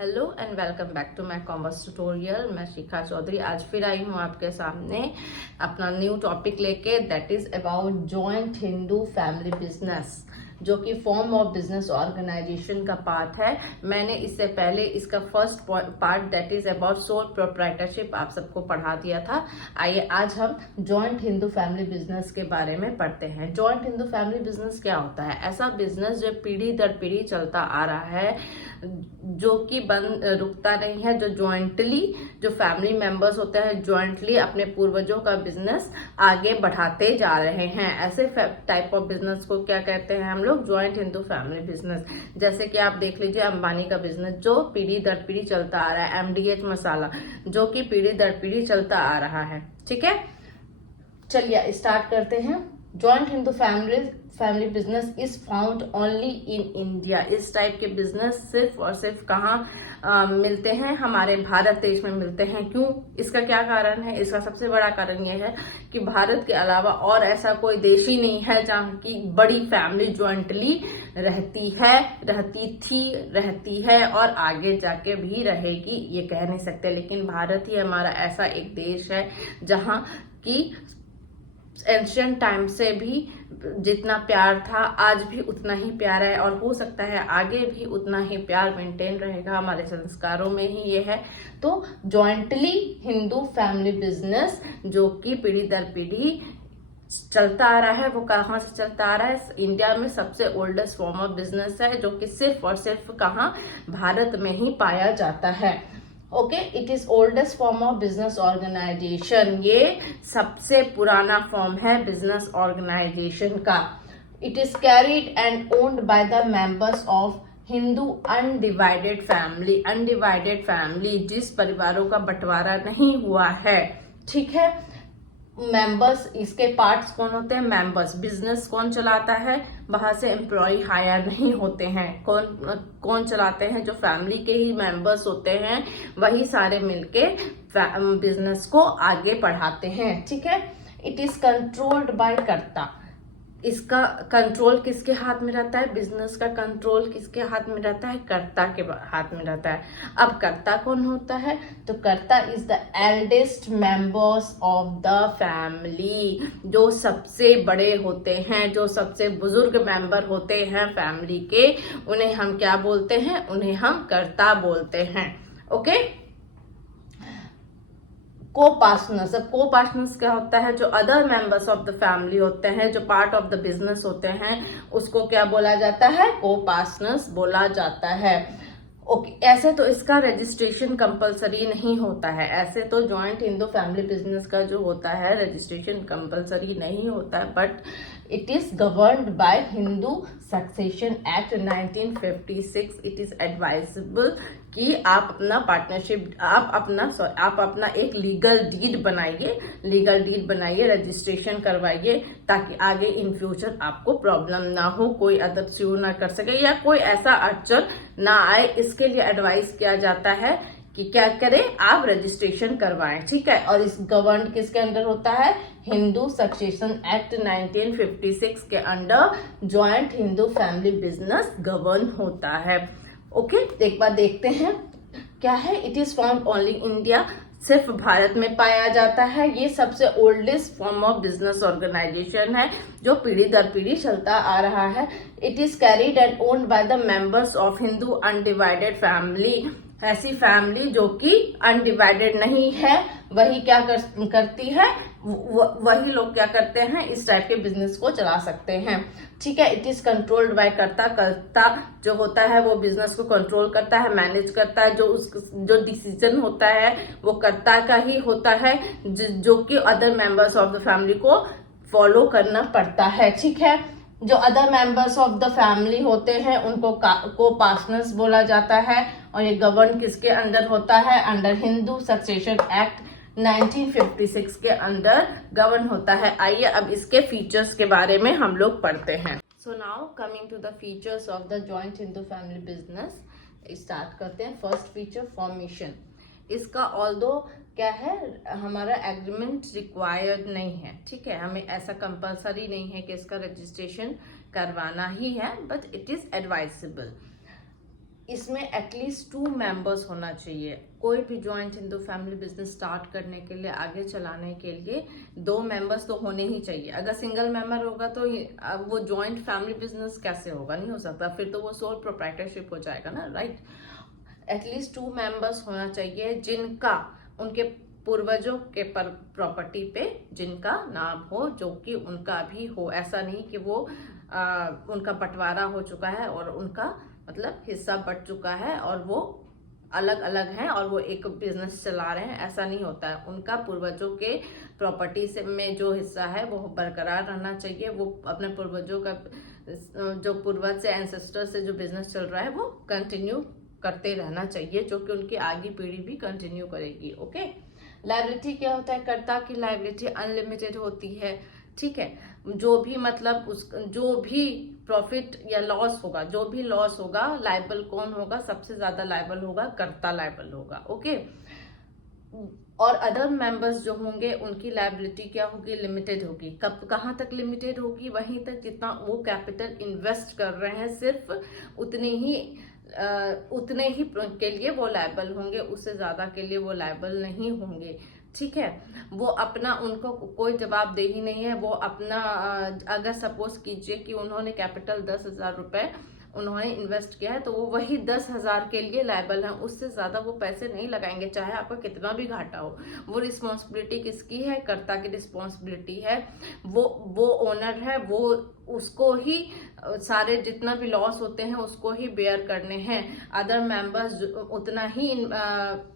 Hello and welcome back to my commerce tutorial. मैं शिखा चौधरी आज फिर आई हूँ आपके सामने अपना न्यू टॉपिक लेके, that is about joint Hindu family business, जो कि फॉर्म ऑफ बिजनेस ऑर्गेनाइजेशन का पार्ट है। मैंने इससे पहले इसका first part that is about sole proprietorship आप सबको पढ़ा दिया था। आइए आज हम जॉइंट हिंदू फैमिली बिजनेस के बारे में पढ़ते हैं। जॉइंट हिंदू फैमिली बिजनेस क्या होता है? ऐसा बिजनेस जो पीढ़ी दर पीढ़ी चलता आ रहा है, जो कि रुकता नहीं है, जो जॉइंटली जो फैमिली मेंबर्स होते हैं जॉइंटली अपने पूर्वजों का बिजनेस आगे बढ़ाते जा रहे हैं। ऐसे टाइप ऑफ बिजनेस को क्या कहते हैं हम लोग? Joint Hindu family business. जैसे कि आप देख लीजिए अंबानी का बिजनेस जो पीढ़ी दर पीढ़ी चलता आ रहा है, एमडीएच मसाला जो कि पीढ़ी दर पीढ़ी चलता आ रहा है। ठीक है, चलिए स्टार्ट करते हैं। Joint Hindu family business is found only in India. इस टाइप के बिजनेस सिर्फ और सिर्फ कहाँ मिलते हैं? हमारे भारत देश में मिलते हैं। क्यों? इसका क्या कारण है? इसका सबसे बड़ा कारण यह है कि भारत के अलावा और ऐसा कोई देश ही नहीं है जहाँ की बड़ी फैमिली ज्वाइंटली रहती है और आगे जाके भी रहेगी, ये कह नहीं सकते। लेकिन भारत ही हमारा ऐसा एक देश है जहाँ की एंशियंट टाइम से भी जितना प्यार था आज भी उतना ही प्यार है, और हो सकता है आगे भी उतना ही प्यार मेंटेन रहेगा। हमारे संस्कारों में ही ये है। तो जॉइंटली हिंदू फैमिली बिजनेस जो कि पीढ़ी दर पीढ़ी चलता आ रहा है, वो कहाँ से चलता आ रहा है? इंडिया में सबसे ओल्डेस्ट फॉर्म ऑफ बिजनेस है, जो कि सिर्फ और सिर्फ कहाँ? भारत में ही पाया जाता है। Okay, it is oldest form of business organisation. ये सबसे पुराना फॉर्म है बिजनेस ऑर्गेनाइजेशन का। It is carried and owned by the members of Hindu undivided family. Undivided family जिस परिवारों का बंटवारा नहीं हुआ है। ठीक है, मेंबर्स, इसके पार्ट्स कौन होते हैं? मेंबर्स। बिजनेस कौन चलाता है? बाहर से एम्प्लॉय हायर नहीं होते हैं। कौन चलाते हैं? जो फैमिली के ही मेंबर्स होते हैं, वही सारे मिलके बिजनेस को आगे बढ़ाते हैं। ठीक है, इट इज कंट्रोल्ड बाय कर्ता। इसका कंट्रोल किसके हाथ में रहता है? बिजनेस का कंट्रोल किसके हाथ में रहता है? कर्ता के हाथ में रहता है। अब कर्ता कौन होता है? तो कर्ता is the eldest members of the family. जो सबसे बड़े होते हैं, जो सबसे बुजुर्ग मेंबर होते हैं फैमिली के, उन्हें हम क्या बोलते हैं? उन्हें हम कर्ता बोलते हैं। ओके, को-पार्टनर्स। अब को-पार्टनर्स क्या होता है? जो other members of the family होते हैं, जो पार्ट ऑफ द बिजनेस होते हैं, उसको क्या बोला जाता है? को-पार्टनर्स बोला जाता है। ओके, ऐसे तो इसका रजिस्ट्रेशन कंपलसरी नहीं होता है। ऐसे तो जॉइंट हिंदू फैमिली बिजनेस का जो होता है रजिस्ट्रेशन कंपलसरी नहीं होता है, but it is governed bye Hindu succession act 1956। It is advisable कि आप अपना पार्टनरशिप, आप अपना एक लीगल डीड बनाइए, रजिस्ट्रेशन करवाइए, ताकि आगे इन फ्यूचर आपको प्रॉब्लम ना हो, कोई अदर स्यू ना कर सके या कोई ऐसा अड़चन ना आए। इसके लिए एडवाइस किया जाता है कि क्या करें? आप रजिस्ट्रेशन करवाएं। ठीक है, और इस गवर्न किसके अंडर होता है? हिंदू सक्सेशन एक्ट 1956 के under joint Hindu family business govern होता है। ओके, एक बार देखते हैं क्या है। It is found only India. सिर्फ भारत में पाया जाता है। ये सबसे oldest form of business organisation है, जो पीढ़ी दर पीढ़ी चलता आ रहा है। It is carried and owned by the members of Hindu undivided family. ऐसी फैमिली जो कि अनडिवाइडेड नहीं है, वही क्या करती है? वही लोग क्या करते हैं? इस टाइप के बिजनेस को चला सकते हैं। ठीक है, इट इज कंट्रोल्ड बाय कर्ता जो होता है वो बिजनेस को कंट्रोल करता है, मैनेज करता है। जो डिसीजन होता है वो कर्ता का ही होता है, जो कि other members of the family को फॉलो करना पड़ता है। ठीक है, जो other members of the family होते हैं उनको को पार्टनर्स बोला जाता है, और ये गवर्न किसके अंडर होता है? अंडर हिंदू सक्सेशन एक्ट 1956 के अंडर गवर्न होता है। आइए अब इसके फीचर्स के बारे में हम लोग पढ़ते हैं। So now coming to the features of the joint Hindu family business, start करते हैं। First feature, formation. इसका ऑल्दो क्या है, हमारा एग्रीमेंट रिक्वायर्ड नहीं है। ठीक है, हमें ऐसा कंपलसरी नहीं है कि इसका रजिस्ट्रेशन करवाना ही है, बट इट इज एडवाइजेबल। इसमें एटलीस्ट 2 मेंबर्स होना चाहिए। कोई भी joint Hindu family business start करने के लिए, आगे चलाने के लिए 2 मेंबर्स तो होने ही चाहिए। अगर सिंगल मेंबर होगा तो वो जॉइंट फैमिली बिजनेस कैसे होगा, नहीं हो सकता, फिर तो वो सोल प्रोप्राइटरशिप हो जाएगा ना, राइट। एटलीस्ट 2 मेंबर्स होना चाहिए जिनका उनके पूर्वजों के पर प्रॉपर्टी पे जिनका नाम हो, जो कि उनका भी हो। ऐसा नहीं कि वो उनका बंटवारा हो चुका है और उनका मतलब हिस्सा बट चुका है और वो अलग अलग हैं और वो एक बिजनेस चला रहे हैं, ऐसा नहीं होता है। उनका पूर्वजों के प्रॉपर्टी से में जो हिस्सा है वो बरकरार रहना चाहिए। वो अपने पूर्वजों का जो पूर्वज से एंसेस्टर से जो बिजनेस चल रहा है वो कंटिन्यू करते रहना चाहिए, जो कि उनकी आगे पीढ़ी भी कंटिन्यू करेगी। ओके। लायबिलिटी क्या होता है? कर्ता की लायबिलिटी अनलिमिटेड होती है, ठीक है। जो भी मतलब जो भी प्रॉफिट या लॉस होगा, जो भी लॉस होगा, लायबल कौन होगा? सबसे ज्यादा लायबल होगा कर्ता, लायबल होगा। ओके। और अदर मेंबर्स जो होंगे उनकी लायबिलिटी क्या होगी? लिमिटेड होगी। कब कहाँ तक लिमिटेड होगी? वहीं तक जितना वो कैपिटल इन्वेस्ट कर रहे हैं, सिर्फ उतने ही के लिए वो लायबल होंगे, उससे ज्यादा के लिए वो लायबल नहीं होंगे, ठीक है। वो अपना, उनको कोई जवाबदेही नहीं है। वो अपना अगर सपोज कीजिए कि उन्होंने कैपिटल 10,000 रुपए उन्होंने इन्वेस्ट किया है, तो वो वही 10,000 के लिए लायबल है, उससे ज्यादा वो पैसे नहीं लगाएंगे, चाहे आपका कितना भी घाटा हो। वो रिस्पॉन्सिबिलिटी किसकी है? कर्ता की रिस्पॉन्सिबिलिटी है। वो ओनर है, वो उसको ही सारे जितना भी लॉस होते हैं उसको ही बेयर करने हैं। अदर मेंबर्स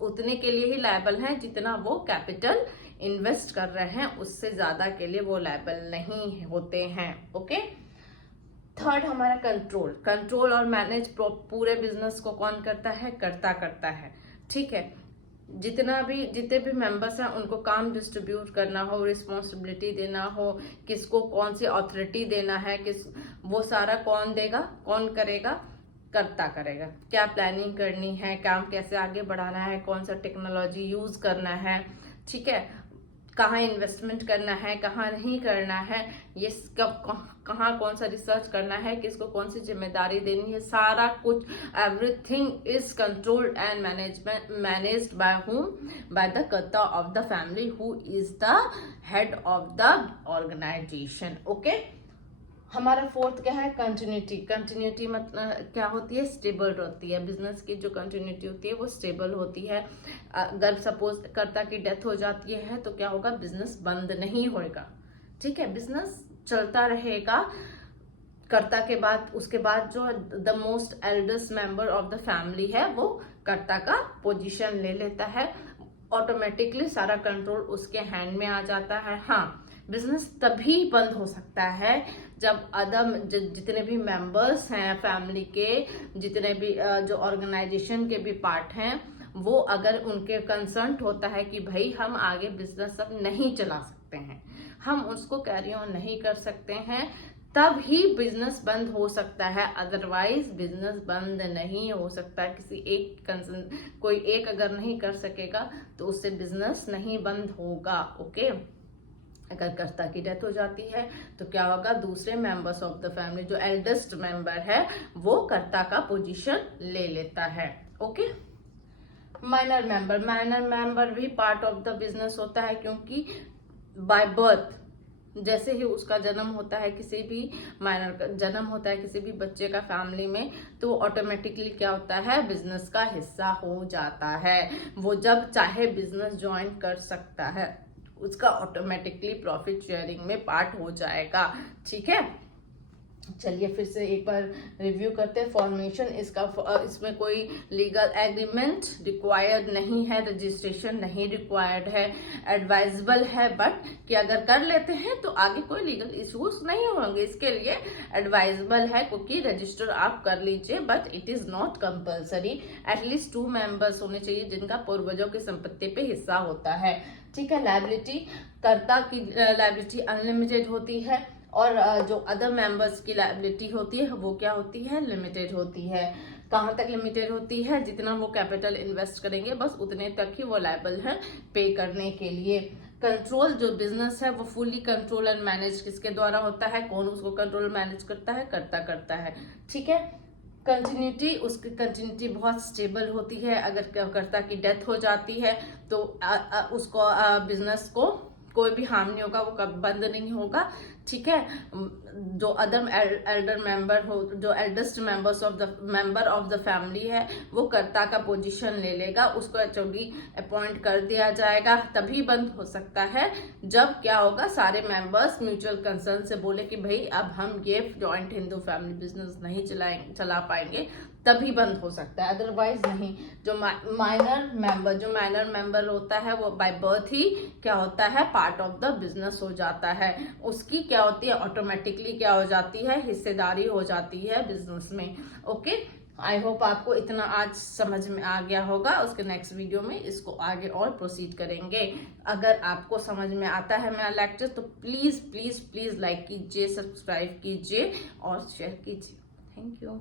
उतने के लिए ही लायबल हैं जितना वो कैपिटल इन्वेस्ट कर रहे हैं, उससे ज्यादा के लिए वो लायबल नहीं होते हैं। ओके। थर्ड हमारा कंट्रोल और मैनेज पूरे बिजनेस को कौन करता है? कर्ता करता है, ठीक है। जितने भी मेंबर्स हैं उनको काम डिस्ट्रीब्यूट करना हो, रिस्पॉन्सिबिलिटी देना हो, किसको कौन सी अथॉरिटी देना है, वो सारा कौन देगा, कौन करेगा? कर्ता करेगा। क्या प्लानिंग करनी है, काम कैसे आगे बढ़ाना है, कौन सा टेक्नोलॉजी यूज करना है, ठीक है, कहाँ इन्वेस्टमेंट करना है, कहाँ नहीं करना है, ये कहाँ कौन सा रिसर्च करना है, किसको कौन सी जिम्मेदारी देनी है, सारा कुछ everything is controlled and managed by whom? By the karta of the family who is the head of the organisation. Okay. हमारा फोर्थ क्या है? कंटिन्यूटी मतलब क्या होती है? स्टेबल होती है। बिजनेस की जो कंटिन्यूटी होती है वो स्टेबल होती है। अगर सपोज कर्ता की डेथ हो जाती है तो क्या होगा? बिजनेस बंद नहीं होगा, ठीक है, बिजनेस चलता रहेगा। कर्ता के बाद, उसके बाद जो the most eldest member of the family है वो कर्ता का पोजीशन ले लेता है। ऑटोमेटिकली सारा कंट्रोल उसके हैंड में आ जाता है। हाँ, बिजनेस तभी बंद हो सकता है जब जितने भी मेंबर्स हैं फैमिली के, जितने भी जो ऑर्गेनाइजेशन के भी पार्ट हैं, वो अगर उनके कंसर्न होता है कि भाई हम आगे बिजनेस अब नहीं चला सकते हैं, हम उसको कैरी ऑन नहीं कर सकते हैं, तब ही बिजनेस बंद हो सकता है। अदरवाइज बिजनेस बंद नहीं हो सकता। किसी एक कंसर्न, कोई एक अगर नहीं कर सकेगा तो उससे बिजनेस नहीं बंद होगा। ओके। अगर कर्ता की डेथ हो जाती है तो क्या होगा? दूसरे मेंबर्स ऑफ द फैमिली, जो एल्डेस्ट मेंबर है, वो कर्ता का पोजीशन ले लेता है। ओके। माइनर मेंबर भी पार्ट ऑफ द बिजनेस होता है, क्योंकि बाय बर्थ जैसे ही उसका जन्म होता है, किसी भी माइनर का जन्म होता है किसी भी बच्चे का फैमिली में, तो ऑटोमेटिकली क्या होता है? बिजनेस का हिस्सा हो जाता है। वो जब चाहे बिजनेस ज्वाइन कर सकता है, उसका ऑटोमेटिकली प्रॉफिट शेयरिंग में पार्ट हो जाएगा, ठीक है। चलिए फिर से एक बार रिव्यू करते हैं। फॉर्मेशन इसमें कोई लीगल एग्रीमेंट रिक्वायर्ड नहीं है, रजिस्ट्रेशन नहीं रिक्वायर्ड है, एडवाइजेबल है, बट कि अगर कर लेते हैं तो आगे कोई लीगल इश्यूज नहीं होंगे। इसके लिए एडवाइजेबल है, क्योंकि रजिस्टर आप कर लीजिए, but it is not compulsory. At least 2 members होने चाहिए जिनका पूर्वजों की संपत्ति पे हिस्सा होता है, ठीक है। लायबिलिटी, कर्ता की लायबिलिटी अनलिमिटेड होती है, और जो अदर मेंबर्स की लायबिलिटी होती है वो क्या होती है? लिमिटेड होती है। कहाँ तक लिमिटेड होती है? जितना वो कैपिटल इन्वेस्ट करेंगे बस उतने तक ही वो लायबल है पे करने के लिए। कंट्रोल, जो बिजनेस है वो फुली कंट्रोल एंड मैनेज किसके द्वारा होता है? कौन उसको कंट्रोल मैनेज करता है? कर्ता करता है, ठीक है। कंटिन्यूटी, उसकी कंटिन्यूटी बहुत स्टेबल होती है। अगर कर्ता की डेथ हो जाती है तो उसको बिजनेस को कोई भी हार्म नहीं होगा, वो कब बंद नहीं होगा, ठीक है। जो अदर एल्डर मेंबर हो, जो eldest member of the family है, वो कर्ता का पोजीशन ले लेगा, उसको एचओडी अपॉइंट कर दिया जाएगा। तभी बंद हो सकता है जब क्या होगा, सारे मेंबर्स म्यूचुअल कंसर्न से बोले कि भाई अब हम ये जॉइंट हिंदू फैमिली बिजनेस नहीं चला पाएंगे, तभी बंद हो सकता है, अदरवाइज नहीं। जो माइनर मेंबर होता है वो बाय बर्थ ही क्या होता है, पार्ट ऑफ द बिजनेस हो जाता है। उसकी क्या होती है, ऑटोमेटिकली क्या हो जाती है, हिस्सेदारी हो जाती है बिजनेस में। ओके, आई होप आपको इतना आज समझ में आ गया होगा। उसके नेक्स्ट वीडियो में इसको आगे और प्रोसीड करेंगे। अगर आपको समझ में आता है मेरा लेक्चर तो प्लीज प्लीज प्लीज लाइक कीजिए, सब्सक्राइब कीजिए और शेयर कीजिए। Thank you.